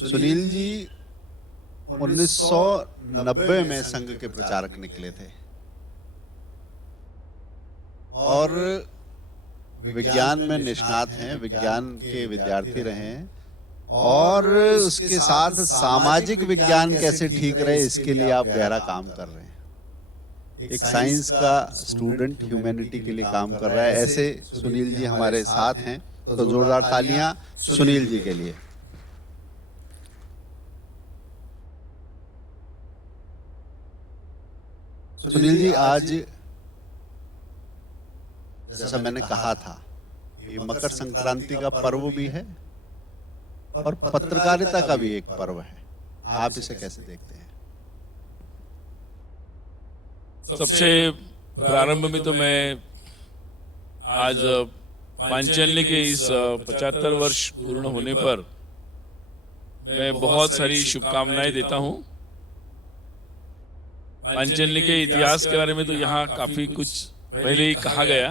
सुनील जी 1990 में संघ के प्रचारक निकले थे और विज्ञान में निष्णात हैं, विज्ञान के विद्यार्थी रहे हैं और उसके साथ सामाजिक विज्ञान कैसे ठीक रहे इसके लिए आप गहरा काम कर रहे हैं। एक साइंस का स्टूडेंट ह्यूमैनिटी के लिए काम कर रहा है, ऐसे सुनील जी हमारे साथ हैं, तो जोरदार तालियां सुनील जी के लिए। सुनील जी, आज जैसा मैंने कहा था, ये मकर संक्रांति का पर्व भी है और पत्रकारिता का भी एक पर्व है, आप इसे कैसे देखते हैं? सबसे प्रारंभ में तो मैं आज पांचजन्य के इस 75 वर्ष पूर्ण होने पर मैं बहुत सारी शुभकामनाएं देता हूं। पांचजन्य के इतिहास के बारे में तो यहाँ काफी कुछ पहले ही कहा गया,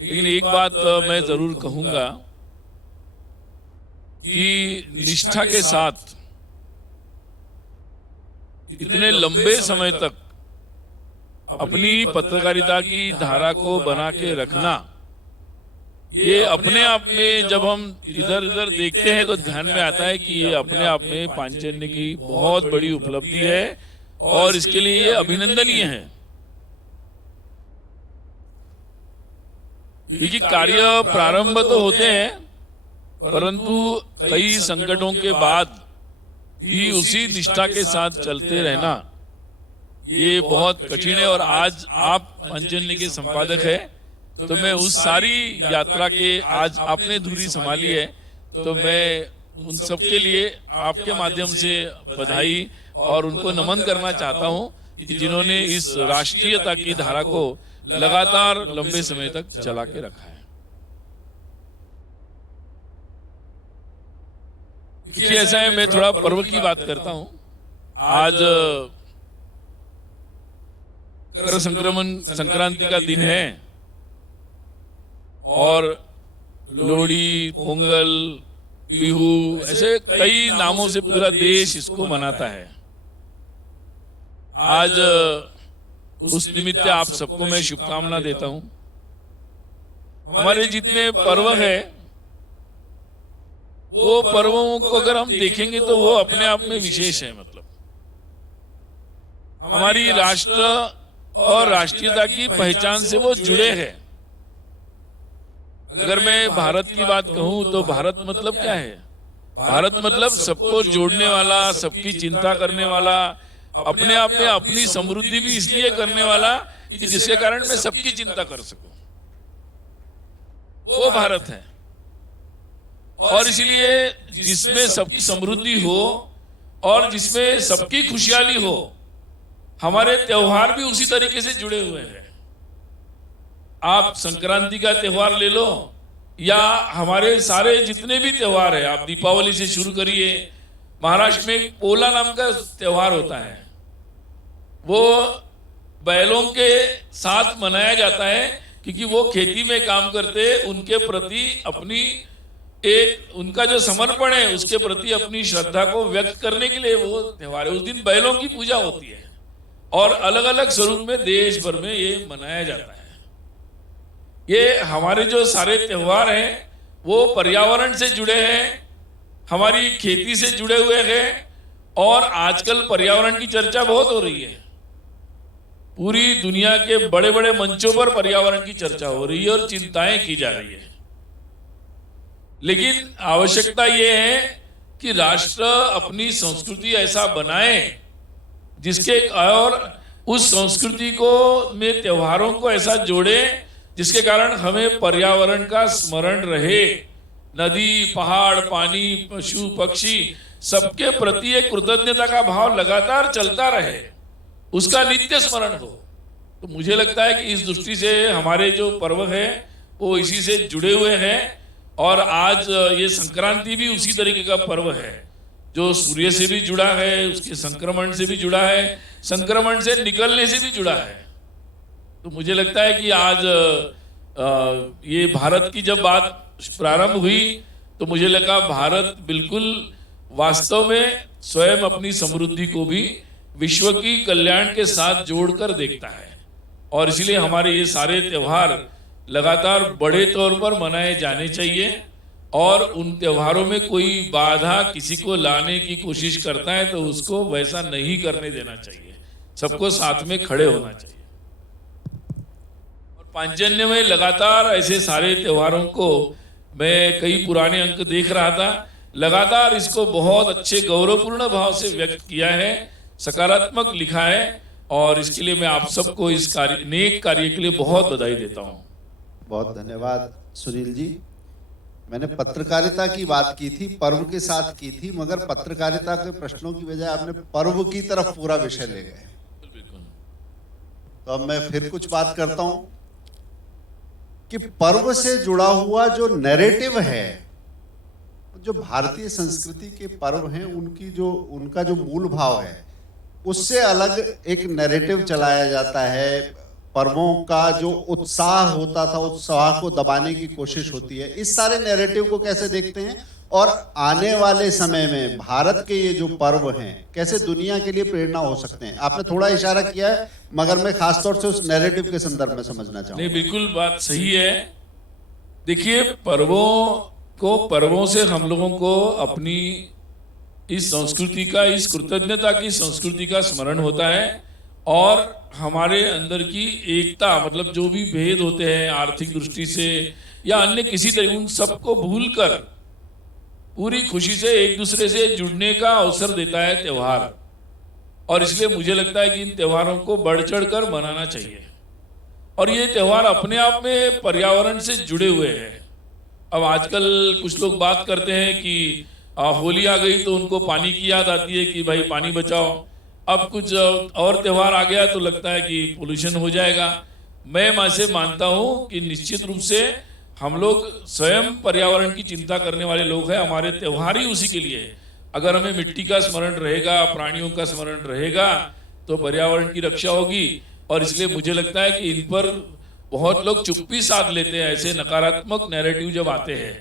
लेकिन एक बात मैं जरूर कहूंगा कि निष्ठा के साथ इतने लंबे समय तक अपनी पत्रकारिता की धारा को बना के रखना, ये अपने आप में जब हम इधर उधर देखते हैं तो ध्यान में आता है कि ये अपने आप में पांचजन्य की बहुत बड़ी उपलब्धि है और इसके लिए ये अभिनंदनीय है। क्योंकि कार्य प्रारंभ तो होते हैं, परंतु कई संकटों के बाद भी उसी निष्ठा के साथ चलते रहना ये बहुत कठिन है। और आज आप पांचजन्य के संपादक है, तो मैं उस सारी यात्रा के आज आपने धुरी संभाली है, तो मैं उन सबके लिए आपके माध्यम से बधाई और उनको नमन करना चाहता हूं कि जिन्होंने इस राष्ट्रीयता की धारा को लगातार लंबे समय तक चला के रखा है। देखिए, ऐसा है, मैं थोड़ा पर्व की बात करता हूं। आज मकर संक्रांति का दिन है और लोहड़ी, पोंगल, बिहू, ऐसे कई नामों से पूरा देश इसको मनाता है। आज उस निमित्त आप सबको मैं शुभकामना देता हूं। हमारे जितने पर्व है वो पर्वों को अगर हम देखेंगे तो वो अपने आप में विशेष है। मतलब हमारी राष्ट्र और राष्ट्रीयता की पहचान से वो जुड़े हैं। अगर मैं भारत की बात कहूं तो भारत मतलब क्या है? भारत मतलब सबको जोड़ने वाला, सबकी चिंता करने वाला, अपने आप में अपनी समृद्धि भी इसलिए करने वाला कि जिसके कारण मैं सबकी चिंता कर सकूं, वो भारत है। और इसलिए जिसमें सबकी समृद्धि हो और जिसमें सबकी खुशहाली हो, हमारे त्योहार भी उसी तरीके से जुड़े हुए हैं। आप संक्रांति का त्योहार ले लो या हमारे सारे जितने भी त्योहार है, आप दीपावली से शुरू करिए। महाराष्ट्र में पोला नाम का त्योहार होता है, वो बैलों के साथ मनाया जाता है क्योंकि वो खेती में काम करते, उनके प्रति अपनी एक उनका जो समर्पण है उसके प्रति अपनी श्रद्धा को व्यक्त करने के लिए वो त्योहार है। उस दिन बैलों की पूजा होती है और अलग अलग स्वरूप में देश भर में ये मनाया जाता है। ये हमारे जो सारे त्योहार हैं वो पर्यावरण से जुड़े हैं, हमारी खेती से जुड़े हुए हैं और आजकल पर्यावरण की चर्चा बहुत हो रही है। पूरी दुनिया के बड़े बड़े मंचों पर पर्यावरण की चर्चा हो रही है और चिंताएं की जा रही है। लेकिन आवश्यकता यह है कि राष्ट्र अपनी संस्कृति ऐसा बनाए जिसके और उस संस्कृति को में त्योहारों को ऐसा जोड़े जिसके कारण हमें पर्यावरण का स्मरण रहे। नदी, पहाड़, पानी, पशु, पक्षी सबके प्रति एक कृतज्ञता का भाव लगातार चलता रहे, उसका नित्य स्मरण हो। तो मुझे लगता है कि इस दृष्टि से हमारे जो पर्व है वो इसी से जुड़े हुए हैं और आज ये संक्रांति भी उसी तरीके का पर्व है जो सूर्य से भी जुड़ा है, उसके संक्रमण से भी जुड़ा है, संक्रमण से निकलने से भी जुड़ा है। तो मुझे लगता है कि आज ये भारत की जब बात प्रारंभ हुई तो मुझे लगा भारत बिल्कुल वास्तव में स्वयं अपनी समृद्धि को भी विश्व की कल्याण के साथ जोड़कर देखता है, और इसलिए हमारे ये सारे त्योहार लगातार बड़े तौर पर मनाए जाने चाहिए। और उन त्योहारों में कोई बाधा किसी को लाने की कोशिश करता है तो उसको वैसा नहीं करने देना चाहिए, सबको साथ में खड़े होना चाहिए। और पांचजन्य में लगातार ऐसे सारे त्योहारों को मैं कई पुराने अंक देख रहा था, लगातार इसको बहुत अच्छे गौरवपूर्ण भाव से व्यक्त किया है, सकारात्मक लिखा है, और इसके लिए मैं आप सबको इस नेक कार्य के लिए बहुत बधाई देता हूँ। बहुत धन्यवाद सुनील जी। मैंने पत्रकारिता की बात की थी, पर्व के साथ की थी, मगर पत्रकारिता के प्रश्नों की बजाय आपने पर्व की तरफ पूरा विषय ले गए। तो अब मैं फिर कुछ बात करता हूं कि पर्व से जुड़ा हुआ जो नैरेटिव है, जो भारतीय संस्कृति के पर्व हैं, उनका जो मूल भाव है, उससे अलग एक नैरेटिव चलाया जाता है। पर्वों का जो उत्साह होता था, उत्साह को दबाने की कोशिश होती है। इस सारे नैरेटिव को कैसे देखते हैं, और आने वाले समय में भारत के ये जो पर्व हैं कैसे दुनिया के लिए प्रेरणा हो सकते हैं? आपने थोड़ा इशारा किया है, मगर मैं खासतौर से उस नैरेटिव के संदर्भ में समझना चाहूंगा। नहीं, बिल्कुल बात सही है। देखिए, पर्वों से हम लोगों को अपनी इस संस्कृति का, इस कृतज्ञता की संस्कृति का स्मरण होता है, और हमारे अंदर की एकता, मतलब जो भी भेद होते हैं आर्थिक दृष्टि से या अन्य किसी तरह, उन सबको भूलकर पूरी खुशी से एक दूसरे से जुड़ने का अवसर देता है त्योहार। और इसलिए मुझे लगता है कि इन त्योहारों को बढ़ चढ़ कर मनाना चाहिए। और ये त्योहार अपने आप में पर्यावरण से जुड़े हुए हैं। अब आजकल कुछ लोग बात करते हैं कि होली आ गई तो उनको पानी की याद आती है कि भाई पानी बचाओ। अब कुछ और त्योहार आ गया तो लगता है कि पोल्यूशन हो जाएगा। मैं ऐसे मानता हूं कि निश्चित रूप से हम लोग स्वयं पर्यावरण की चिंता करने वाले लोग हैं, हमारे त्योहार ही उसी के लिए है। अगर हमें मिट्टी का स्मरण रहेगा, प्राणियों का स्मरण रहेगा, तो पर्यावरण की रक्षा होगी। और इसलिए मुझे लगता है कि इन पर बहुत लोग चुप्पी साध लेते हैं। ऐसे नकारात्मक नैरेटिव जब आते हैं,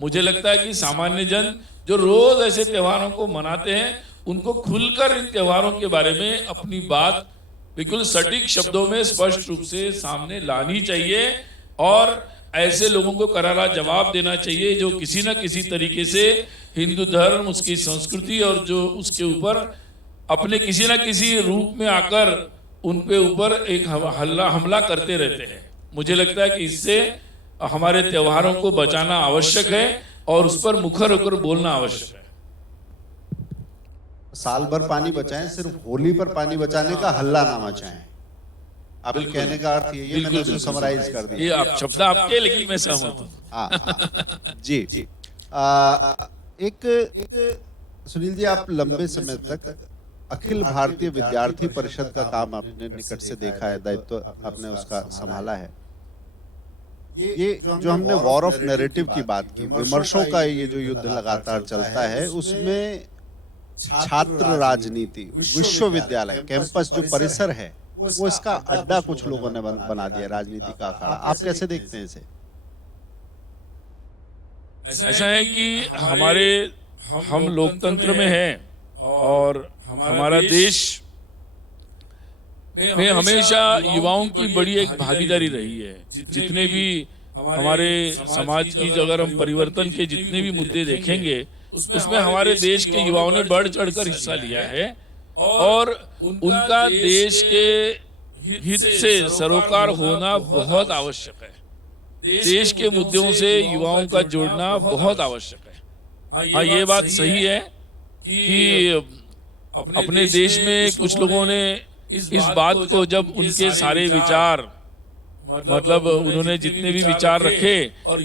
मुझे लगता है कि सामान्य जन जो रोज ऐसे त्योहारों को मनाते हैं, उनको खुलकर इन त्योहारों के बारे में अपनी बात बिल्कुल सटीक शब्दों में स्पष्ट रूप से सामने लानी चाहिए, और ऐसे लोगों को करारा जवाब देना चाहिए जो किसी न किसी तरीके से हिंदू धर्म, उसकी संस्कृति और जो उसके ऊपर अपने किसी न किसी रूप में आकर उनके ऊपर एक हमला करते रहते हैं। मुझे लगता है कि इससे हमारे त्योहारों को बचाना आवश्यक है और उस पर मुखर होकर बोलना आवश्यक है। साल भर पानी बचाएं, सिर्फ होली पर पानी बचाने का हल्ला ना मचाएं। आप कहने का अर्थ ये, मैंने उसको समराइज कर दिया। ये आप शब्द आपके, लेकिन मैं सहमत हूं। जी। एक सुनील जी, आप लंबे समय तक अखिल भारतीय विद्यार्थी परिषद का काम आपने निकट से देखा है, दायित्व आपने उसका संभाला है। ये जो हमने वॉर ऑफ नैरेटिव की बात की, विमर्शों का ये जो युद्ध लगातार चलता है, उसमें छात्र राजनीति, विश्वविद्यालय कैंपस जो परिसर है, वो इसका अड्डा कुछ लोगों ने बना दिया, राजनीति का अखाड़ा। आप कैसे देखते हैं इसे? ऐसा है कि हम लोकतंत्र में हैं और हमारा देश में हमेशा युवाओं की बड़ी एक भागीदारी रही है। जितने भी हमारे समाज की, अगर हम परिवर्तन के जितने भी मुद्दे देखेंगे, उसमें हमारे देश के युवाओं ने बढ़ चढ़कर हिस्सा लिया है, और उनका देश के हित से सरोकार होना बहुत आवश्यक है। देश के मुद्दों से युवाओं का जोड़ना बहुत आवश्यक है। हाँ, ये बात सही है कि अपने देश में कुछ लोगों ने इस बात को, जब उनके सारे विचार, मतलब उन्होंने जितने भी विचार रखे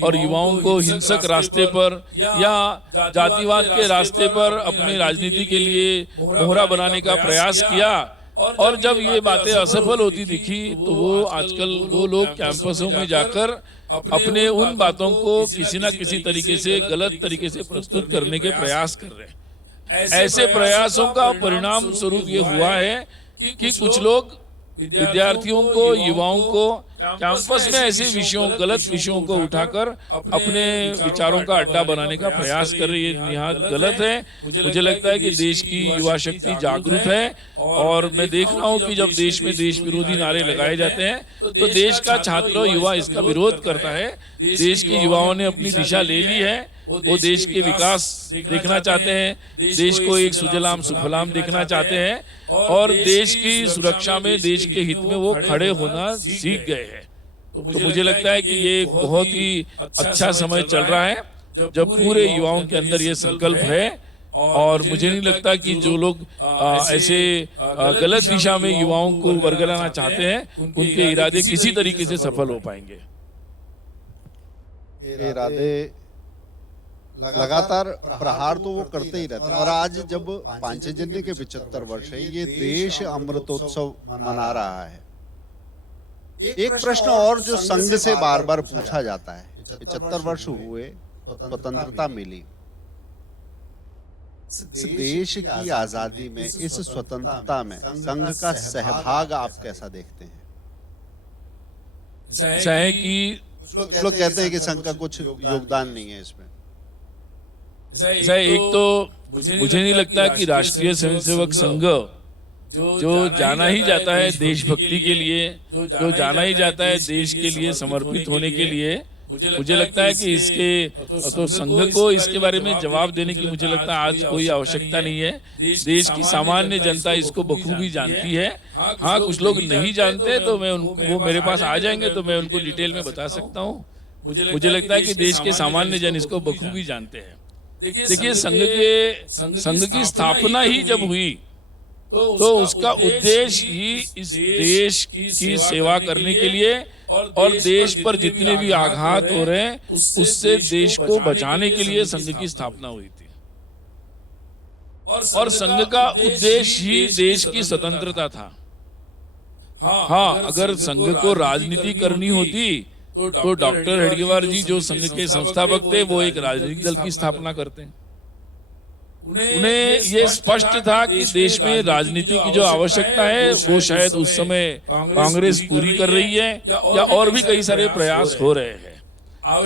और युवाओं को हिंसक रास्ते पर या जातिवाद के रास्ते पर अपनी राजनीति के लिए मोहरा बनाने का प्रयास किया, और जब ये बातें असफल होती दिखी, तो वो आजकल वो लोग कैंपसों में जाकर अपने उन बातों को किसी न किसी तरीके से, गलत तरीके से प्रस्तुत करने के प्रयास कर रहे हैं। ऐसे प्रयासों का परिणाम स्वरूप ये हुआ है कि कुछ लोग विद्यार्थियों को, युवाओं को कैंपस में ऐसे विषयों, गलत विषयों को उठाकर अपने विचारों का अड्डा बनाने का प्रयास कर रही है। निहायत गलत है। मुझे लगता है कि देश की युवा शक्ति जागरूक है और मैं देख रहा हूँ कि जब देश में देश विरोधी नारे लगाए जाते हैं तो देश का छात्र युवा इसका विरोध करता है। देश के युवाओं ने अपनी दिशा ले ली है। वो देश के विकास देखना चाहते हैं, देश को एक सुजलाम सुफलाम देखना चाहते हैं और देश की सुरक्षा में, देश के हित में वो खड़े होना सीख गए हैं। तो मुझे लगता है कि ये एक बहुत ही अच्छा समय चल रहा है जब पूरे युवाओं के अंदर ये संकल्प है और मुझे नहीं लगता कि जो लोग ऐसे गलत दिशा में युवाओं को वर्गलाना चाहते हैं उनके इरादे किसी तरीके से सफल हो पाएंगे। इरादे लगातार प्रहार तो वो करते ही रहते हैं और आज जब पांचजन्य के 75 वर्ष है, ये देश अमृतोत्सव मना रहा है। एक प्रश्न और जो संघ से बार बार पूछा जाता है, 75 वर्ष हुए, स्वतंत्रता मिली, इस देश की आजादी में, इस स्वतंत्रता में संघ का सहभाग आप कैसा देखते हैं? ऐसा है कि कुछ लोग कहते हैं कि संघ का कुछ योगदान नहीं है इसमें। ऐसा एक तो मुझे नहीं लगता कि राष्ट्रीय स्वयंसेवक संघ जो जाना ही जाता है देशभक्ति के लिए, जो जाना ही जाता है देश के लिए समर्पित होने के लिए, मुझे लगता है कि इसके तो संघ को इसके बारे में जवाब देने की मुझे लगता है आज कोई आवश्यकता नहीं है। देश की सामान्य जनता इसको बखूबी जानती है। हाँ, कुछ लोग नहीं जानते तो मैं उनको, वो मेरे पास आ जाएंगे तो मैं उनको डिटेल में बता सकता हूँ। मुझे लगता है कि देश के सामान्य जन इसको बखूबी जानते हैं। देखिए, संघ की स्थापना ही जब हुई तो उसका उद्देश्य ही इस देश की सेवा करने के लिए और देश पर जितने भी आघात हो रहे हैं उससे देश को बचाने के लिए संघ की स्थापना हुई थी। और संघ का उद्देश्य ही देश की स्वतंत्रता था। हाँ, अगर संघ को राजनीति करनी होती तो डॉक्टर हेडगेवार जी जो संघ के संस्थापक थे वो एक राजनीतिक दल की स्थापना करते हैं। उन्हें ये स्पष्ट था कि देश में राजनीति की जो आवश्यकता है वो शायद उस समय कांग्रेस पूरी कर रही है या और भी कई सारे प्रयास हो रहे हैं।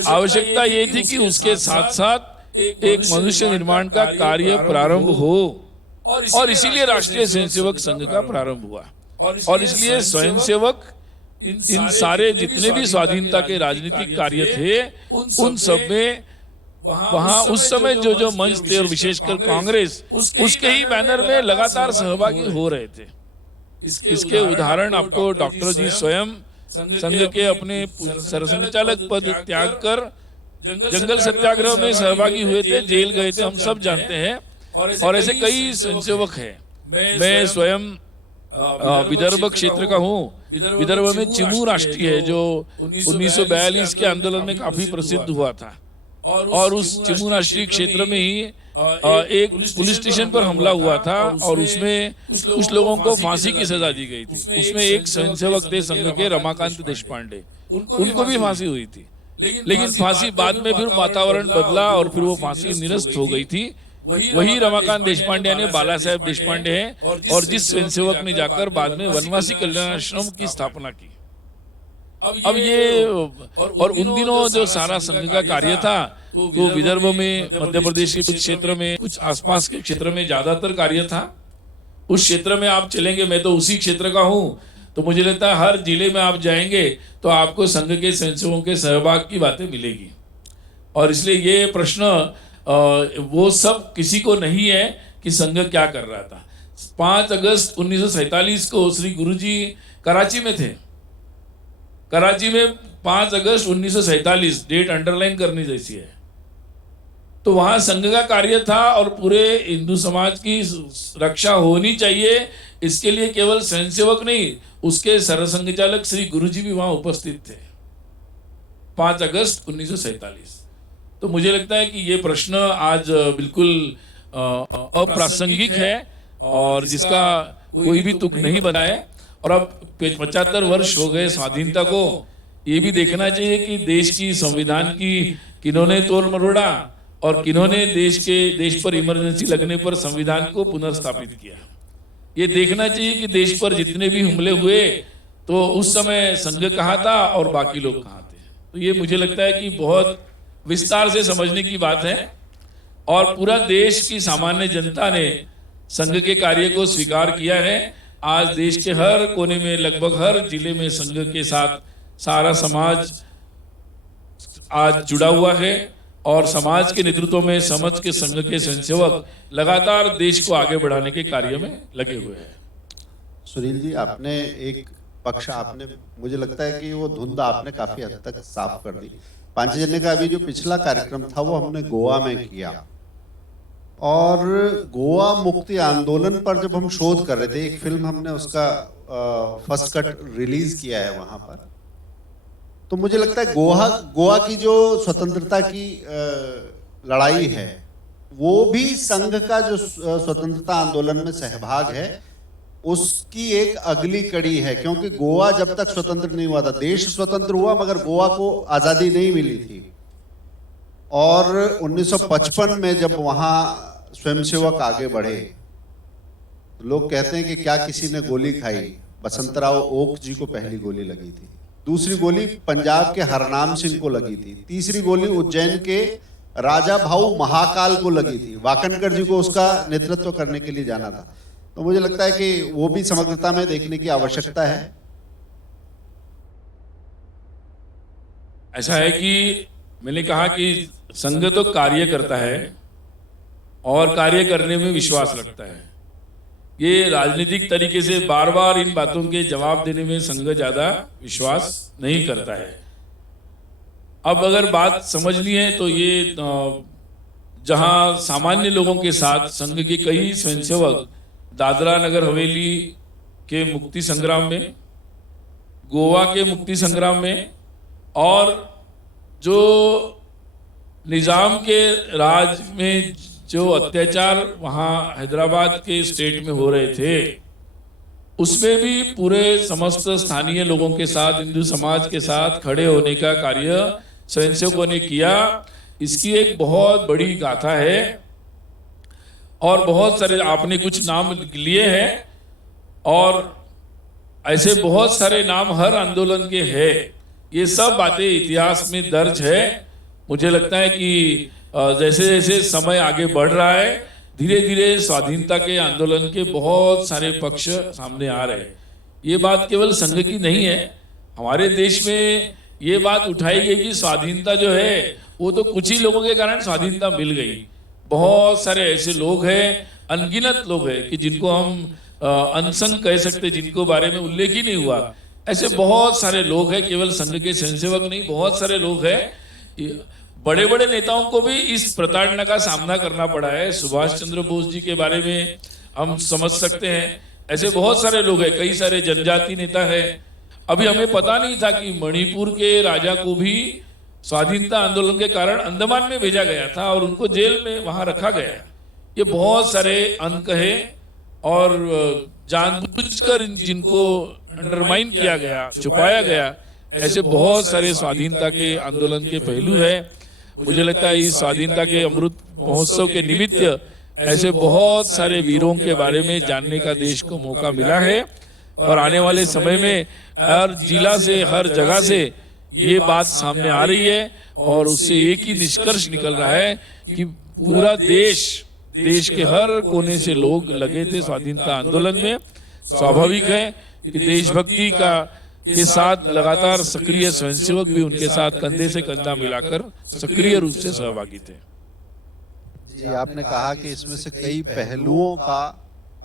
आवश्यकता ये थी कि उसके साथ साथ एक मनुष्य निर्माण का कार्य प्रारंभ हो और इसीलिए राष्ट्रीय स्वयंसेवक संघ का प्रारंभ हुआ। और इसलिए स्वयंसेवक इन सारे जितने भी स्वाधीनता के राजनीतिक कार्य थे उन सब में वहां उस समय जो मंच थे और विशेषकर कांग्रेस उसके ही बैनर में लगातार सहभागी हो रहे थे। इसके उदाहरण आपको डॉक्टर जी स्वयं संघ के अपने सरसंघचालक पद त्याग कर जंगल सत्याग्रह में सहभागी हुए थे, जेल गए थे, हम सब जानते हैं। और ऐसे कई स्वयंसेवक हैं। मैं स्वयं विदर्भ क्षेत्र का हूँ। विदर्भ में चिमू राष्ट्रीय है जो 1942 के आंदोलन में काफी प्रसिद्ध हुआ था और उस चिमू राष्ट्रीय क्षेत्र में ही एक पुलिस स्टेशन पर हमला हुआ था और उसमें कुछ लोगों को फांसी की सजा दी गई थी। उसमें एक स्वयंसेवक थे संघ के, रमाकांत देशपांडे, उनको भी फांसी हुई थी। लेकिन फांसी बाद में फिर वातावरण बदला और फिर वो फांसी निरस्त हो गई थी। वही रमाकांत देशपांडे ने बाला साहेब देशपांडे हैं और जिस स्वयंसेवक ने जाकर बाद में वनवासी कल्याण आश्रम की स्थापना की। अब ये और उन दिनों जो सारा संघ का कार्य था वो विदर्भ में, मध्य प्रदेश के कुछ क्षेत्र में, कुछ आसपास के क्षेत्र में ज्यादातर कार्य था। उस क्षेत्र में आप चलेंगे, मैं तो उसी क्षेत्र का हूँ, तो मुझे लगता है हर जिले में आप जाएंगे तो आपको संघ के स्वयंसेवकों के सहभाग की बातें मिलेगी। और इसलिए ये प्रश्न वो सब किसी को नहीं है कि संघ क्या कर रहा था। 5 अगस्त 1947 को श्री गुरुजी कराची में थे। कराची में 5 अगस्त 1947 डेट अंडरलाइन करनी जैसी है। तो वहां संघ का कार्य था और पूरे हिंदू समाज की रक्षा होनी चाहिए, इसके लिए केवल स्वयंसेवक नहीं, उसके सरसंघचालक श्री गुरुजी भी वहां उपस्थित थे 5 अगस्त 1947। तो मुझे लगता है कि ये प्रश्न आज बिल्कुल अप्रासंगिक है और जिसका कोई भी तुक नहीं बना है। और अब 75 वर्ष हो गए स्वाधीनता को, ये भी देखना चाहिए कि देश की संविधान की किन्होंने तोड़ मरोड़ा और किन्होंने देश पर इमरजेंसी लगने पर संविधान को पुनर्स्थापित किया। ये देखना चाहिए कि देश पर जितने भी हमले हुए तो उस समय संघ कहाँ था और बाकी लोग कहाँ थे। तो ये मुझे लगता है कि बहुत विस्तार से समझने की बात है और पूरा देश की सामान्य जनता ने संघ के कार्य को स्वीकार किया है। आज देश के हर कोने में, लगभग हर जिले में संघ के साथ सारा समाज आज जुड़ा हुआ है और समाज के नेतृत्व में समझ के संघ के स्वयंसेवक लगातार देश को आगे बढ़ाने के कार्य में लगे हुए हैं। सुनील जी, आपने एक पक्ष आपने मुझे लगता है कि वो धुंध आपने काफी हद तक साफ कर दी। पांचजन्य का अभी जो पिछला कार्यक्रम था वो हमने गोवा में किया और गोवा मुक्ति आंदोलन पर जब हम शोध कर रहे थे, एक फिल्म हमने उसका फर्स्ट कट रिलीज किया है वहां पर, तो मुझे लगता है गोवा की जो स्वतंत्रता की लड़ाई है वो भी संघ का जो स्वतंत्रता आंदोलन में सहभाग है उसकी एक अगली कड़ी है, क्योंकि गोवा जब तक स्वतंत्र नहीं हुआ था, देश स्वतंत्र हुआ मगर गोवा को आजादी नहीं मिली थी। और 1955 में जब वहां स्वयंसेवक आगे बढ़े, लोग कहते हैं कि क्या किसी ने गोली खाई, बसंतराव ओक जी को पहली गोली लगी थी, दूसरी गोली पंजाब के हरनाम सिंह को लगी थी, तीसरी गोली उज्जैन के राजा भाऊ महाकाल को लगी थी। वाकनकर जी को उसका नेतृत्व करने के लिए जाना था। तो मुझे लगता है कि वो भी समग्रता में देखने की आवश्यकता है। ऐसा है कि मैंने कहा कि संघ तो कार्य करता है और कार्य करने में विश्वास रखता है। ये राजनीतिक तरीके से बार बार इन बातों के जवाब देने में संघ ज्यादा विश्वास नहीं करता है। अब अगर बात समझनी है तो ये जहां सामान्य लोगों के साथ संघ के कई स्वयंसेवक दादरा नगर हवेली के मुक्ति संग्राम में, गोवा के मुक्ति संग्राम में और जो निजाम के राज में जो अत्याचार वहां हैदराबाद के स्टेट में हो रहे थे उसमें भी पूरे समस्त स्थानीय लोगों के साथ, हिंदू समाज के साथ खड़े होने का कार्य स्वयंसेवकों ने किया। इसकी एक बहुत बड़ी गाथा है और बहुत सारे आपने कुछ नाम लिए हैं और ऐसे बहुत सारे नाम हर आंदोलन के हैं। ये सब बातें इतिहास में दर्ज है। मुझे लगता है कि जैसे जैसे समय आगे बढ़ रहा है धीरे धीरे स्वाधीनता के आंदोलन के बहुत सारे पक्ष सामने आ रहे हैं। ये बात केवल संघ की नहीं है, हमारे देश में ये बात उठाई गई कि स्वाधीनता जो है वो तो कुछ ही लोगों के कारण स्वाधीनता मिल गई। बहुत सारे ऐसे लोग हैं, अनगिनत लोग हैं कि जिनको हम अनसंग कह सकते, जिनको बारे में उल्लेख ही नहीं हुआ। ऐसे बहुत सारे लोग हैं, केवल संघ के स्वयंसेवक नहीं, बहुत सारे लोग हैं। बड़े बड़े नेताओं को भी इस प्रताड़ना का सामना करना पड़ा है। सुभाष चंद्र बोस जी के बारे में हम समझ सकते हैं। ऐसे बहुत सारे लोग हैं, कई सारे जनजाति नेता हैं। अभी हमें पता नहीं था कि मणिपुर के राजा को भी स्वाधीनता आंदोलन के कारण अंडमान में भेजा गया था और उनको जेल में वहां रखा गया। ये बहुत सारे अनकहे और जानबूझकर जिनको अंडरमाइन किया गया, छुपाया गया, ऐसे बहुत सारे स्वाधीनता के आंदोलन के पहलू है। मुझे लगता है इस स्वाधीनता के अमृत महोत्सव के निमित्त ऐसे बहुत सारे वीरों के बारे में जानने का देश को मौका मिला है और आने वाले समय में हर जिला से, हर जगह से ये बात सामने आ रही है और उससे एक ही निष्कर्ष निकल रहा है कि पूरा देश के हर कोने से लोग लगे थे स्वाधीनता आंदोलन में। स्वाभाविक है कि देशभक्ति के साथ लगातार सक्रिय स्वयंसेवक भी उनके साथ कंधे से कंधा मिलाकर सक्रिय रूप से सहभागी थे। जी, आपने कहा कि इसमें से कई पहलुओं का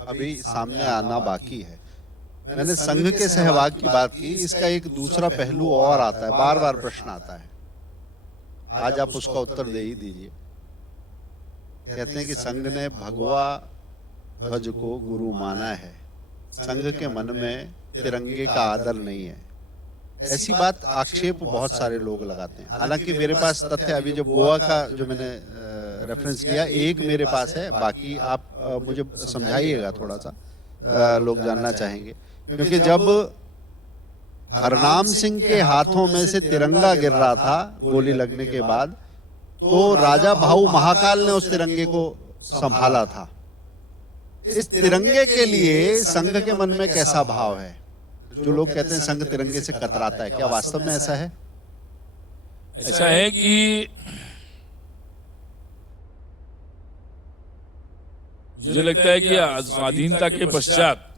अभी सामने आना बाकी है। मैंने संघ के सहभाग की बात की, इसका एक दूसरा पहलू और आता है, बार बार प्रश्न आता है, आज आप उसका उत्तर दे ही दीजिए। कहते हैं कि संघ ने भगवा ध्वज को गुरु माना है, संघ के मन में तिरंगे का आदर नहीं है। ऐसी बात आक्षेप बहुत सारे लोग लगाते हैं। हालांकि मेरे पास तथ्य अभी जो गोवा का जो मैंने रेफरेंस किया एक मेरे पास है, बाकी आप मुझे समझाइएगा थोड़ा सा, लोग जानना चाहेंगे। क्योंकि जब हरनाम सिंह के हाथों में से तिरंगा गिर रहा था गोली लगने के बाद, तो राजा भाऊ महाकाल ने उस तिरंगे को संभाला था। इस तिरंगे के लिए संघ के मन में कैसा भाव है? जो लोग कहते हैं संघ तिरंगे से कतराता है, क्या वास्तव में ऐसा है? ऐसा है कि मुझे लगता है कि स्वाधीनता के पश्चात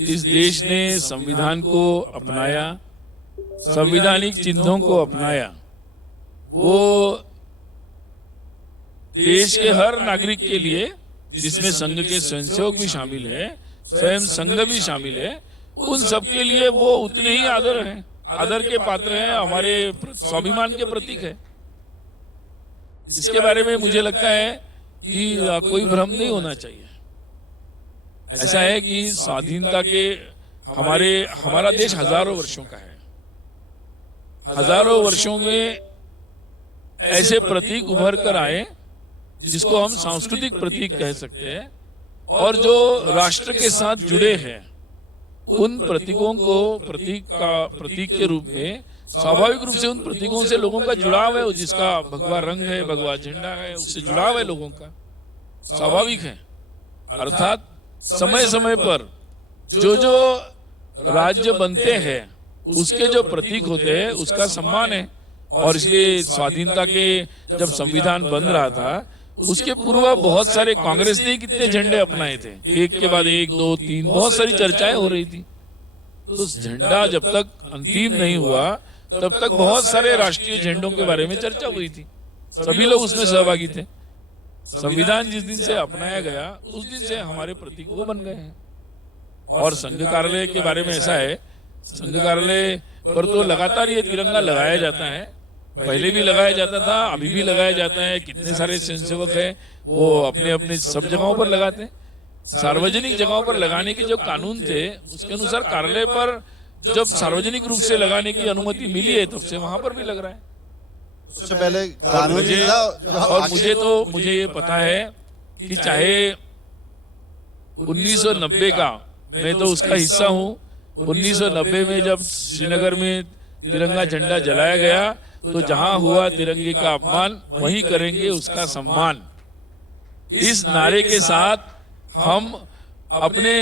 इस देश ने संविधान को अपनाया, संवैधानिक चिन्हों को अपनाया। वो देश के हर नागरिक के लिए, जिसमें संघ के स्वयंसेवक भी शामिल है, स्वयं संघ भी शामिल है, उन सब के लिए वो उतने ही आदर हैं, आदर के पात्र हैं, हमारे स्वाभिमान के प्रतीक है। इसके बारे में मुझे लगता है कि कोई भ्रम नहीं होना चाहिए। ऐसा है कि स्वाधीनता के हमारा देश हजारों वर्षों का है। हजारों वर्षों में ऐसे प्रतीक उभर कर आए जिसको हम सांस्कृतिक प्रतीक कह सकते हैं, और जो राष्ट्र के साथ जुड़े हैं उन प्रतीकों को प्रतीक के रूप में स्वाभाविक रूप से उन प्रतीकों से लोगों का जुड़ाव है। जिसका भगवा रंग है, भगवा झंडा है, उससे जुड़ाव है लोगों का, स्वाभाविक है। अर्थात समय समय पर जो राज्य बनते हैं उसके जो प्रतीक होते हैं उसका सम्मान है। और इसलिए स्वाधीनता के जब संविधान बन रहा था उसके पूर्व बहुत सारे कांग्रेस ने कितने झंडे अपनाए थे, एक के बाद एक, दो, तीन, बहुत सारी चर्चाएं हो रही थी। तो झंडा जब तक अंतिम नहीं हुआ तब तक बहुत सारे राष्ट्रीय झंडों के बारे में चर्चा हुई थी, सभी लोग उसमें सहभागी थे। संविधान जिस दिन से अपनाया गया उस दिन से हमारे प्रतीक वो बन गए हैं। और संघ कार्यालय के बारे में ऐसा है, संघ कार्यालय पर तो लगातार ये तिरंगा लगाया जाता है, पहले भी लगाया जाता था, अभी भी लगाया जाता है। कितने सारे स्वयंसेवक हैं वो अपने अपने सब जगहों पर लगाते हैं। सार्वजनिक जगहों पर लगाने के जो कानून थे उसके अनुसार कार्यालय पर जब सार्वजनिक रूप से लगाने की अनुमति मिली है तब से वहां पर भी लग रहा है। उससे पहले कानून और मुझे ये पता है कि चाहे 1990 का, मैं तो उसका हिस्सा हूँ, 1990 में जब श्रीनगर में तिरंगा झंडा जलाया गया तो जहां हुआ तिरंगे का अपमान वहीं करेंगे उसका सम्मान, इस नारे के साथ हम अपने,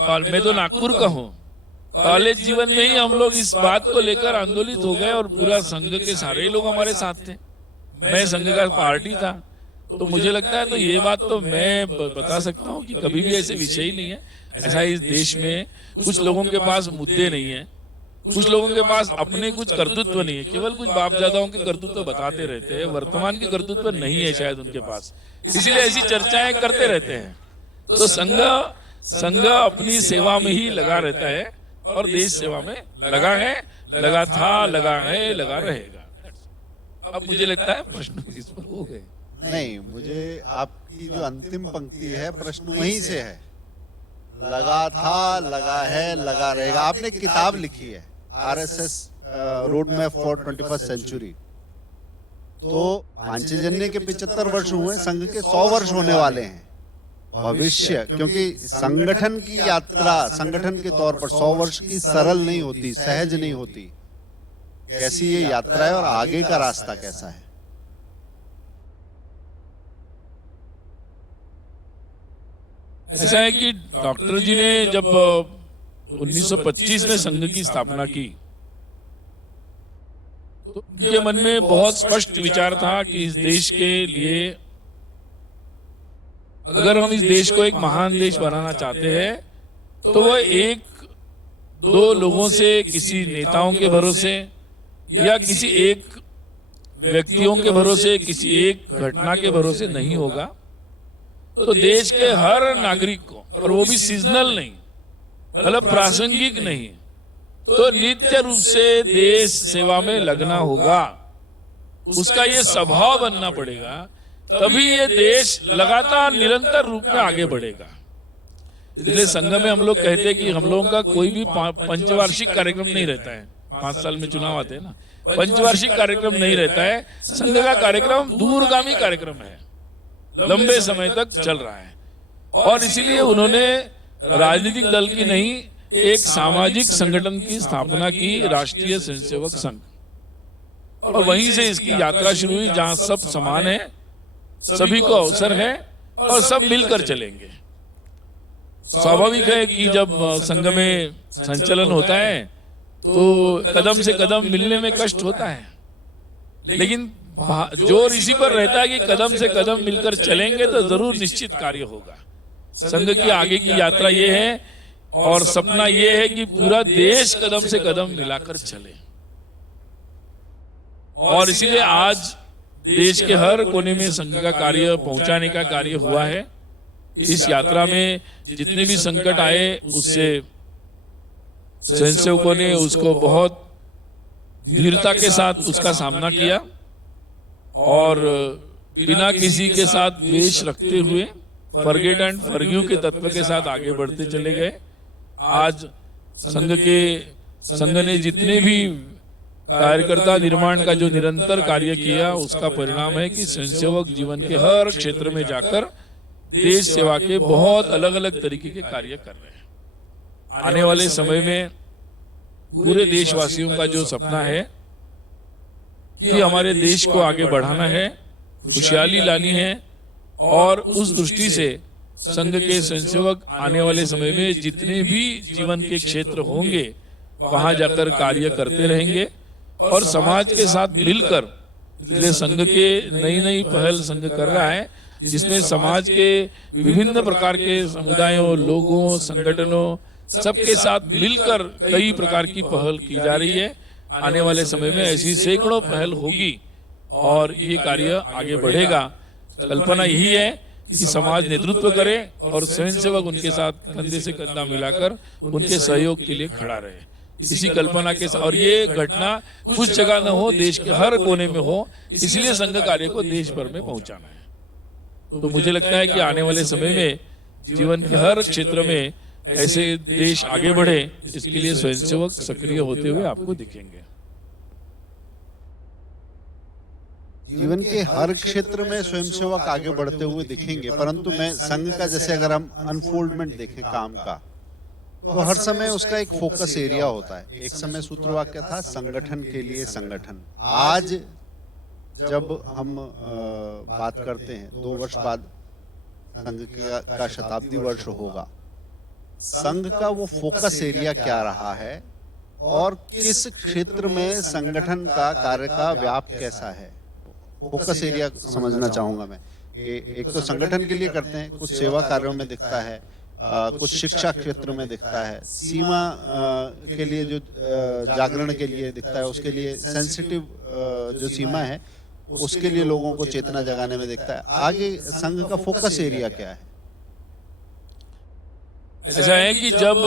मैं तो नागपुर का हूँ, कॉलेज जीवन में ही हम लोग इस बात को लेकर आंदोलित हो गए और पूरा संघ के सारे लोग हमारे साथ थे। मैं संघ का पार्टी था, तो मुझे लगता है तो ये बात तो मैं बता सकता हूँ कि कभी भी ऐसे विषय ही नहीं है। ऐसा इस देश में कुछ लोगों के पास मुद्दे नहीं है, कुछ लोगों के पास अपने कुछ कर्तृत्व नहीं है, केवल कुछ बापदादाओं के कर्तृत्व बताते रहते हैं, वर्तमान के कर्तृत्व नहीं है शायद उनके पास, इसलिए ऐसी चर्चाएं करते रहते हैं। तो संघ अपनी सेवा में ही लगा रहता है और देश सेवा में लगा है, लगा था, लगा है, लगा रहेगा। अब मुझे लगता है प्रश्न इस पर हो गए। नहीं, मुझे आपकी जो अंतिम पंक्ति है प्रश्न वहीं से है, लगा था, लगा है, लगा रहेगा। आपने किताब लिखी है RSS road map for 21st century, तो पांचजन्य के 75 वर्ष हुए, संघ के 100 वर्ष होने वाले हैं भविष्य, क्योंकि संगठन की यात्रा संगठन के तौर पर 100 वर्ष की सरल नहीं होती, सहज नहीं होती। कैसी ये यात्रा है और आगे का रास्ता कैसा है? ऐसा है कि डॉक्टर जी ने जब 1925 में संघ की स्थापना की तो उनके मन में बहुत स्पष्ट विचार था कि इस देश के लिए, अगर हम इस देश को एक महान देश बनाना चाहते हैं तो वह एक दो लोगों से, किसी नेताओं के भरोसे या किसी एक व्यक्तियों के भरोसे, किसी एक घटना के भरोसे नहीं होगा। तो देश के हर नागरिक को, और वो भी सीजनल नहीं, मतलब प्रासंगिक नहीं, तो नित्य रूप से देश सेवा में लगना होगा, उसका ये स्वभाव बनना पड़ेगा, तभी ये देश लगातार निरंतर रूप में आगे बढ़ेगा। इसलिए संघ में हम लोग कहते हैं कि हम लोगों का कोई भी पंचवार्षिक कार्यक्रम नहीं रहता है। 5 साल में चुनाव आते हैं ना, पंचवार्षिक कार्यक्रम नहीं रहता है। संघ का कार्यक्रम दूरगामी कार्यक्रम है, लंबे समय तक चल रहा है। और इसीलिए उन्होंने राजनीतिक दल की नहीं, एक सामाजिक संगठन की स्थापना की, राष्ट्रीय स्वयंसेवक संघ, और वहीं से इसकी यात्रा शुरू हुई, जहां सब समान है, सभी को अवसर है और सब मिलकर चलेंगे। स्वाभाविक है कि जब संघ में संचलन होता है तो कदम से कदम मिलने में कष्ट होता है, लेकिन जोर इसी पर रहता है कि कदम से कदम मिलकर चलेंगे तो जरूर निश्चित कार्य होगा। संघ की आगे की यात्रा ये है और सपना ये है कि पूरा देश कदम से कदम मिलाकर चले, और इसीलिए आज देश के हर कोने में संघ का कार्य पहुंचाने का कार्य हुआ है। इस यात्रा में जितने भी संकट आए उससे स्वयंसेवकों ने उसको बहुत धीरता के साथ उसका सामना किया और बिना किसी के साथ द्वेष रखते हुए फॉरगेट एंड फॉरगिव के तत्व के साथ आगे बढ़ते चले गए। आज संघ ने जितने भी कार्यकर्ता निर्माण का जो निरंतर कार्य किया उसका परिणाम है कि स्वयंसेवक जीवन के हर क्षेत्र में जाकर देश सेवा के बहुत अलग अलग तरीके के कार्य कर रहे हैं। आने वाले समय में पूरे देशवासियों का जो सपना है कि हमारे देश को आगे बढ़ाना है, खुशहाली लानी है, और उस दृष्टि से संघ के स्वयंसेवक आने वाले समय में जितने भी जीवन के क्षेत्र होंगे वहां जाकर कार्य करते रहेंगे और समाज के साथ मिलकर, इसलिए संघ के नई नई पहल संघ कर रहा है जिसमें समाज के विभिन्न प्रकार के समुदायों, लोगों, संगठनों सबके साथ मिलकर कई प्रकार की पहल की जा रही है। आने वाले समय में ऐसी सैकड़ों पहल होगी और ये कार्य आगे बढ़ेगा। कल्पना यही है कि समाज नेतृत्व करे और स्वयंसेवक उनके साथ कंधे से कंधा मिलाकर उनके सहयोग के लिए खड़ा रहे। इसी कल्पना के साथ, और ये घटना कुछ जगह न हो, देश के हर कोने में हो, इसलिए संघ कार्य को देश भर में पहुंचाना है। तो मुझे लगता है कि आने वाले समय में जीवन के हर क्षेत्र में ऐसे देश आगे बढ़े, इसके लिए स्वयंसेवक सक्रिय होते हुए आपको दिखेंगे। जीवन के हर क्षेत्र में स्वयंसेवक आगे बढ़ते हुए दिखेंगे, परंतु मैं संघ का जैसे अगर हम अनफोल्डमेंट देखें काम का, तो हर समय उसका एक फोकस एरिया होता है। एक समय सूत्रवाक्य था संगठन के लिए संगठन। आज जब हम बात करते हैं 2 वर्ष बाद संघ का शताब्दी वर्ष होगा, संघ का वो फोकस एरिया क्या रहा है और किस क्षेत्र में संगठन का कार्य का व्याप कैसा है, फोकस एरिया समझना चाहूंगा मैं। एक तो संगठन के लिए करते हैं, कुछ सेवा कार्यों में दिखता है, कुछ शिक्षा क्षेत्र में दिखता है, सीमा के लिए जो जागरण के लिए दिखता है, उसके लिए सेंसिटिव जो सीमा है उसके लिए लोगों को चेतना जगाने में दिखता है। आगे संघ का फोकस एरिया क्या है? ऐसा है कि जब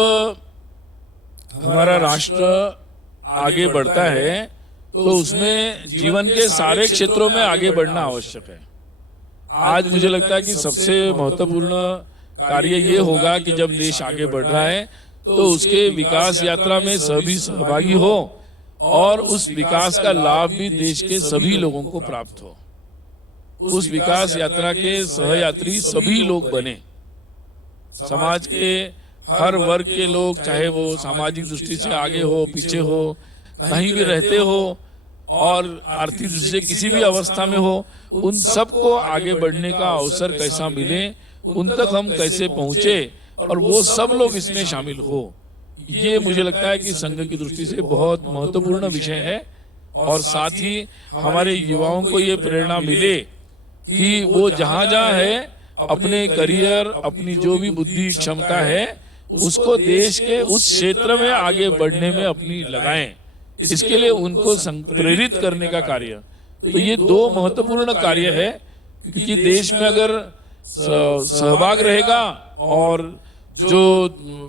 हमारा राष्ट्र आगे बढ़ता है तो उसमें जीवन के सारे क्षेत्रों में आगे बढ़ना आवश्यक है। आज मुझे लगता है कि सबसे महत्वपूर्ण कार्य ये होगा कि जब देश आगे बढ़ रहा है तो उसके विकास यात्रा में सभी सहभागी हो और उस विकास का लाभ भी देश के सभी लोगों को प्राप्त हो। उस विकास यात्रा के सहयात्री सभी लोग बने, समाज के हर वर्ग के लोग, चाहे वो सामाजिक दृष्टि से आगे हो, पीछे हो, कहीं भी रहते हो और आर्थिक दृष्टि से किसी भी अवस्था में हो, उन सबको आगे बढ़ने का अवसर कैसा मिले, उन तक हम कैसे पहुंचे और वो सब लोग इसमें शामिल हो, ये मुझे लगता है कि संघ की दृष्टि से बहुत महत्वपूर्ण विषय है। और साथ ही हमारे युवाओं को ये प्रेरणा मिले कि वो जहां जहां है अपने करियर, अपनी जो भी बुद्धि क्षमता है उसको देश के उस क्षेत्र में आगे बढ़ने में अपनी लगाएं। इसके लिए उनको प्रेरित करने का कार्य, तो ये 2 महत्वपूर्ण कार्य है, क्योंकि देश में अगर सहभाग रहेगा और जो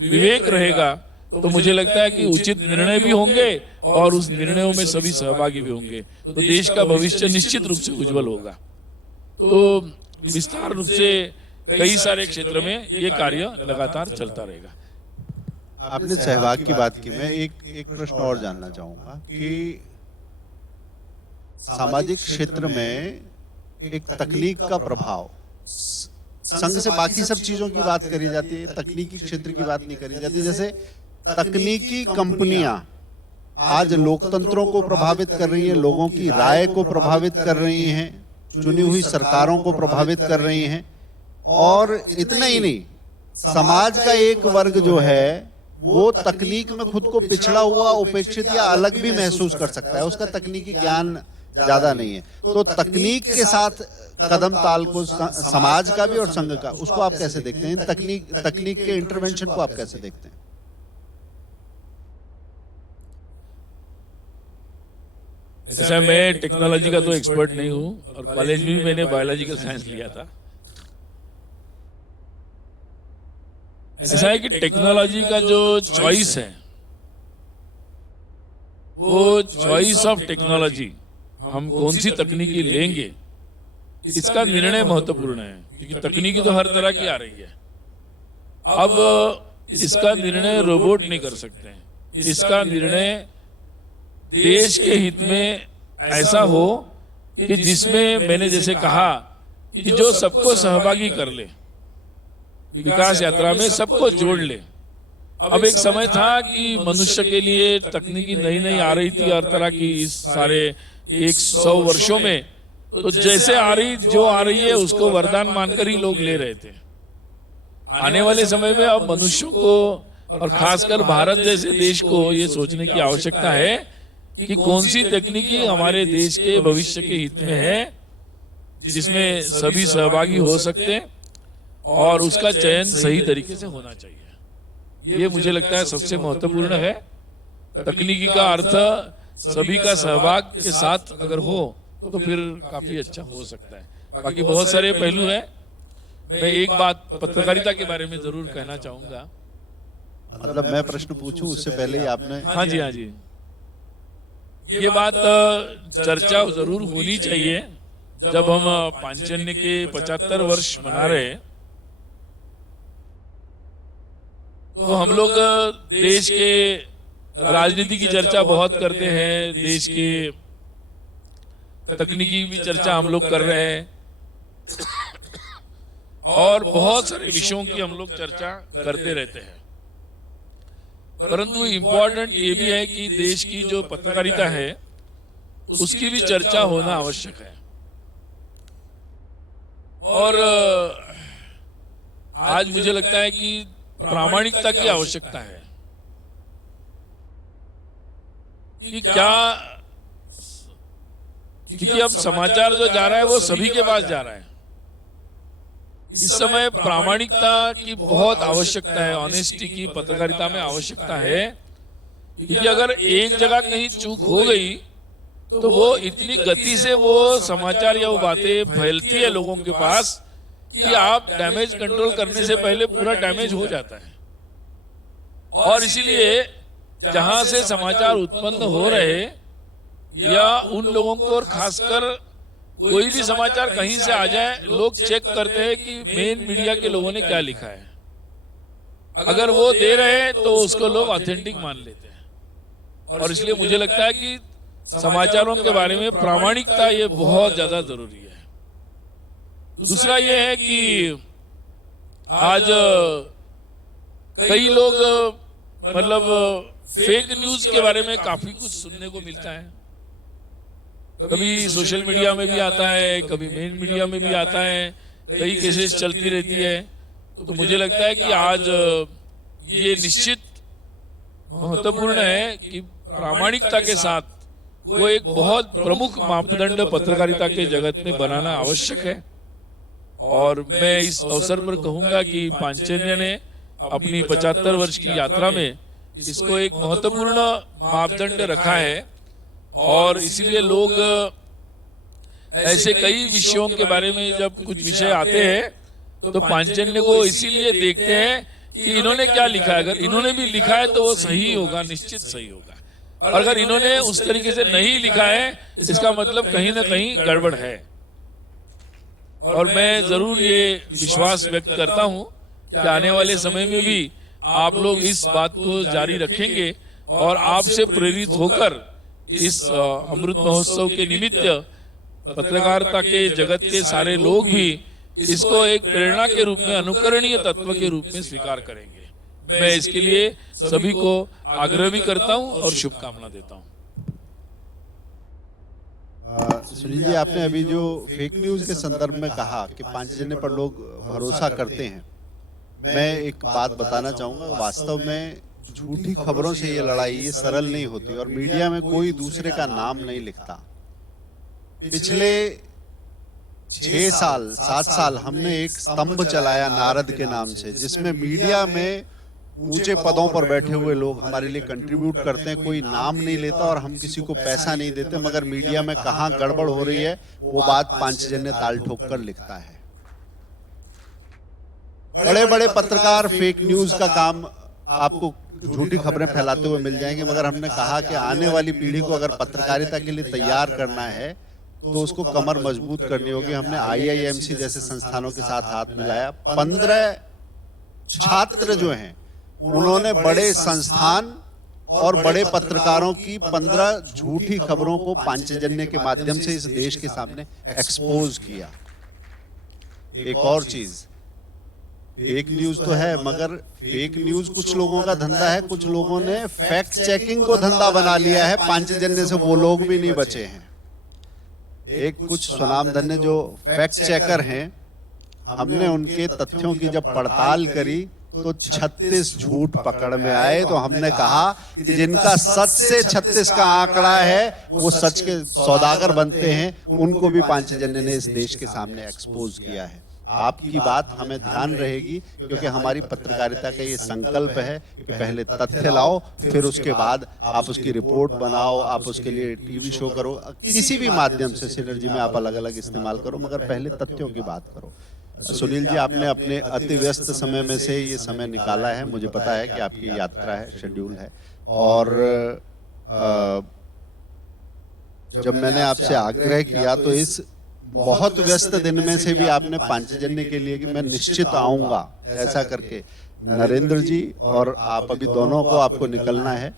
विवेक रहेगा तो मुझे लगता है कि उचित निर्णय भी होंगे और उस निर्णयों में सभी सहभागी भी होंगे, तो देश का भविष्य निश्चित रूप से उज्जवल होगा। तो विस्तार रूप से कई सारे क्षेत्र में ये कार्य लगातार चलता रहेगा। आपने सहभाग की बात की, मैं एक प्रश्न और जानना चाहूंगा कि सामाजिक क्षेत्र में एक तकनीक का प्रभाव, संघ से बाकी सब चीजों की बात करी जाती है, तकनीकी क्षेत्र की बात नहीं करी जाती। जैसे तकनीकी कंपनियां आज लोकतंत्रों को प्रभावित कर रही हैं, लोगों की राय को प्रभावित कर रही हैं, चुनी हुई सरकारों को प्रभावित कर रही हैं, और इतना ही नहीं, समाज का एक वर्ग जो है वो तकनीक में खुद को पिछड़ा हुआ, उपेक्षित या अलग भी महसूस कर सकता है, उसका तकनीकी ज्ञान ज्यादा नहीं है। तो तकनीक के साथ कदम ताल को समाज का भी और संघ का, उसको आप कैसे देखते हैं? तकनीक के इंटरवेंशन को आप कैसे देखते हैं? ऐसा मैं टेक्नोलॉजी का तो एक्सपर्ट नहीं हूं और कॉलेज में भी मैंने बायोलॉजिकल साइंस लिया था। ऐसा है कि टेक्नोलॉजी का जो चॉइस है वो चॉइस ऑफ टेक्नोलॉजी, हम कौन सी तकनीकी लेंगे, इसका निर्णय महत्वपूर्ण है, क्योंकि तकनीकी तो हर तरह की आ रही है। अब इसका निर्णय रोबोट नहीं कर सकते हैं, इसका निर्णय देश के हित में ऐसा हो कि जिसमें मैंने जैसे कहा कि जो सबको सहभागी कर ले, विकास यात्रा में सबको जोड़ ले। अब एक समय था कि मनुष्य के लिए तकनीकी नई नई आ रही थी हर तरह की, इस सारे 100 वर्षों में तो जैसे आ रही, जो आ रही है उसको वरदान मानकर ही लोग ले रहे थे। आने वाले समय में अब मनुष्यों को और खासकर भारत जैसे देश को ये सोचने की आवश्यकता है कि कौन सी तकनीकी हमारे देश के भविष्य के हित में है, जिसमें सभी सहभागी हो सकते हैं और उसका चयन सही तरीके से होना चाहिए। ये मुझे लगता है सबसे महत्वपूर्ण है। तकनीकी का अर्थ सभी का सहभाग के साथ अगर हो तो फिर काफी अच्छा हो सकता है। बाकी बहुत सारे पहलू हैं। मैं एक बात पत्रकारिता के बारे में जरूर कहना चाहूंगा। मतलब मैं प्रश्न पूछूं उससे पहले ही आपने? हाँ जी, हाँ जी, ये बात चर्चा जरूर होनी चाहिए। जब हम पांचजन्य के 75 वर्ष मना रहे हैं तो हम लोग देश के राजनीति की चर्चा बहुत करते हैं, देश के तकनीकी भी चर्चा हम लोग कर रहे हैं और बहुत सारे विषयों की हम लोग चर्चा करते रहते हैं। परंतु इम्पोर्टेंट ये भी है कि देश की जो पत्रकारिता है उसकी भी चर्चा होना आवश्यक है। और आज मुझे लगता है कि प्रामाणिकता की आवश्यकता है कि क्या, क्योंकि अब समाचार जो जा रहा है वो सभी के पास जा रहा है। इस समय प्रामाणिकता की बहुत आवश्यकता है, ऑनेस्टी की पत्रकारिता में आवश्यकता है, क्योंकि अगर एक जगह कहीं चूक हो गई तो वो इतनी गति से वो समाचार या वो बातें फैलती है लोगों के पास कि आप डैमेज कंट्रोल करने से पहले पूरा डैमेज हो जाता है। और इसीलिए जहां से समाचार उत्पन्न हो रहे या उन लोगों को, और खासकर कोई भी समाचार कहीं से आ जाए, लोग चेक करते हैं कि मेन मीडिया के लोगों ने क्या लिखा है। अगर वो दे रहे हैं तो उसको लोग ऑथेंटिक मान लेते हैं। और इसलिए मुझे लगता है कि समाचारों के बारे में प्रामाणिकता ये बहुत ज्यादा जरूरी है। दूसरा ये है कि आज कई लोग मतलब फेक न्यूज के बारे में काफी कुछ सुनने को मिलता है। कभी सोशल मीडिया में भी आता है, कभी मेन मीडिया में भी आता है, कई केसेस चलती रहती है। तो मुझे लगता है कि आज ये निश्चित महत्वपूर्ण है कि प्रामाणिकता के साथ वो एक बहुत प्रमुख मापदंड पत्रकारिता के जगत में बनाना आवश्यक है। और मैं इस अवसर पर कहूंगा कि पांचजन्य ने अपनी 75 वर्ष की यात्रा में इसको एक महत्वपूर्ण मापदंड रखा है। और इसीलिए लोग ऐसे कई विषयों के बारे में जब कुछ विषय आते हैं तो पांचजन्य को इसीलिए देखते हैं कि इन्होंने क्या लिखा है। अगर इन्होंने भी लिखा है तो वो सही होगा, निश्चित सही होगा। और अगर इन्होंने उस तरीके से नहीं लिखा है इसका मतलब कहीं ना कहीं गड़बड़ है। और मैं जरूर ये विश्वास व्यक्त करता हूं कि आने वाले समय में भी आप लोग इस बात को जारी रखेंगे और आपसे प्रेरित होकर इस अमृत महोत्सव के निमित्त पत्रकारिता के जगत के सारे लोग भी इसको एक प्रेरणा के रूप में, अनुकरणीय तत्व के रूप में स्वीकार करेंगे। मैं इसके लिए सभी को आग्रह भी करता हूं और शुभकामना देता हूं। सुनील जी, आपने अभी जो फेक न्यूज के संदर्भ में कहा कि पांचजन्य पर लोग भरोसा करते हैं, मैं एक बात बताना चाहूंगा, वास्तव में झूठी खबरों से ये लड़ाई ये सरल नहीं होती और मीडिया में कोई दूसरे का नाम नहीं लिखता। पिछले 6 साल 7 साल हमने एक स्तंभ चलाया नारद के नाम से, जिसमें मीडिया में ऊंचे पदों पर बैठे हुए लोग हमारे लिए कंट्रीब्यूट करते हैं, कोई नाम नहीं लेता और हम किसी को पैसा नहीं देते, मगर मीडिया में कहां गड़बड़ हो रही है वो बात पांचजन्य ताल ठोक कर लिखता है। बड़े बड़े पत्रकार फेक न्यूज का काम, आपको झूठी खबरें फैलाते हुए मिल जाएंगे, मगर हमने कहा कि आने वाली पीढ़ी को अगर पत्रकारिता के लिए तैयार करना है तो उसको कमर मजबूत करनी होगी। हमने IIMC जैसे संस्थानों के साथ हाथ मिलाया। 15 छात्र जो हैं उन्होंने बड़े संस्थान और बड़े पत्रकारों की 15 झूठी खबरों को पांचजन्य के माध्यम से इस देश के सामने एक्सपोज किया। एक और चीज, फेक न्यूज तो है, मगर फेक न्यूज कुछ लोगों का धंधा है, कुछ लोगों ने फैक्ट चेकिंग को धंधा बना लिया है। पांचजन्य से वो लोग भी नहीं बचे हैं। एक कुछ सुनामधन्य जो फैक्ट चेकर हैं, हमने उनके तथ्यों की जब पड़ताल करी तो 36 झूठ पकड़ में आए। तो हमने कहा कि जिनका सच से 36 का आंकड़ा है वो सच के सौदागर बनते हैं, उनको भी पांचजन्य ने इस देश के सामने एक्सपोज किया है। आपकी बात हमें ध्यान रहेगी, क्योंकि हमारी पत्रकारिता का ये संकल्प है कि पहले तथ्य लाओ, फिर उसके बाद आप उसकी रिपोर्ट बनाओ, आप उसके लिए टीवी शो करो, किसी भी माध्यम से सिनर्जी में आप अलग अलग इस्तेमाल करो, मगर पहले तथ्यों की बात करो। सुनील जी, आपने अपने अति व्यस्त समय में से ये समय निकाला है, मुझे पता है कि आपकी यात्रा है, शेड्यूल है, और जब मैंने आपसे आग्रह किया तो इस बहुत व्यस्त दिन में से भी आपने पांचजन्य के लिए कि मैं निश्चित आऊंगा ऐसा करके, नरेंद्र जी और आप अभी दोनों को आपको निकलना है,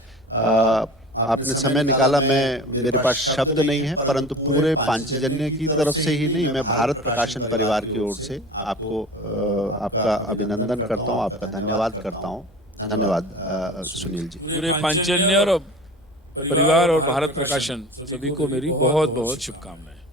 आपने समय निकाला। मेरे पास शब्द नहीं है, परंतु पूरे पांचजन्य की तरफ से ही नहीं, मैं भारत प्रकाशन परिवार की ओर से आपको आपका अभिनंदन करता हूं, आपका धन्यवाद करता हूं। धन्यवाद सुनील जी। पूरे पांचजन्य और परिवार और भारत प्रकाशन सभी को मेरी बहुत बहुत शुभकामनाएं।